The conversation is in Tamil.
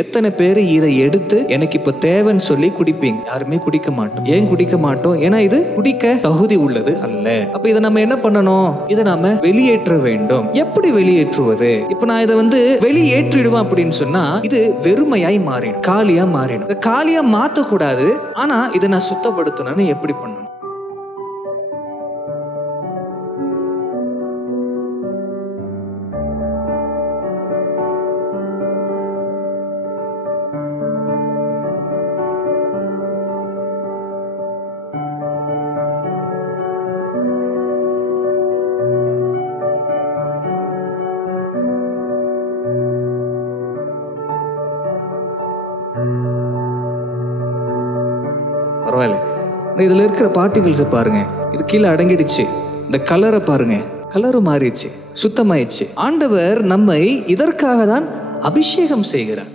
எத்தனை பேர் இதை எடுத்து எனக்கு இப்ப தேவைன்னு சொல்லி குடிப்பீங்க? யாருமே குடிக்க மாட்டோம். ஏன் குடிக்க மாட்டோம்? ஏன்னா இது குடிக்க தகுதி உள்ளது அல்ல. அப்ப இதை நம்ம என்ன பண்ணணும்? இதை நாம வெளியேற்ற வேண்டும். எப்படி வெளியேற்றுவது? இப்ப நான் இதை வெளியேற்றிடுவேன் அப்படின்னு சொன்னா இது வெறுமையாய் மாறிடும், காலியா மாறிடும். காலியா மாத்த கூடாது. ஆனா இதை நான் சுத்தப்படுத்தணும்னு எப்படி பண்ணணும்? பரவாயில்ல, இதுல இருக்கிற பார்ட்டிகிள்ஸை பாருங்க, இது கீழே அடங்கிடுச்சு. இந்த கலரை பாருங்க, கலரும் மாறிடுச்சு, சுத்தமாயிடுச்சு. ஆண்டவர் நம்மை இதற்காக தான் அபிஷேகம் செய்கிறார்.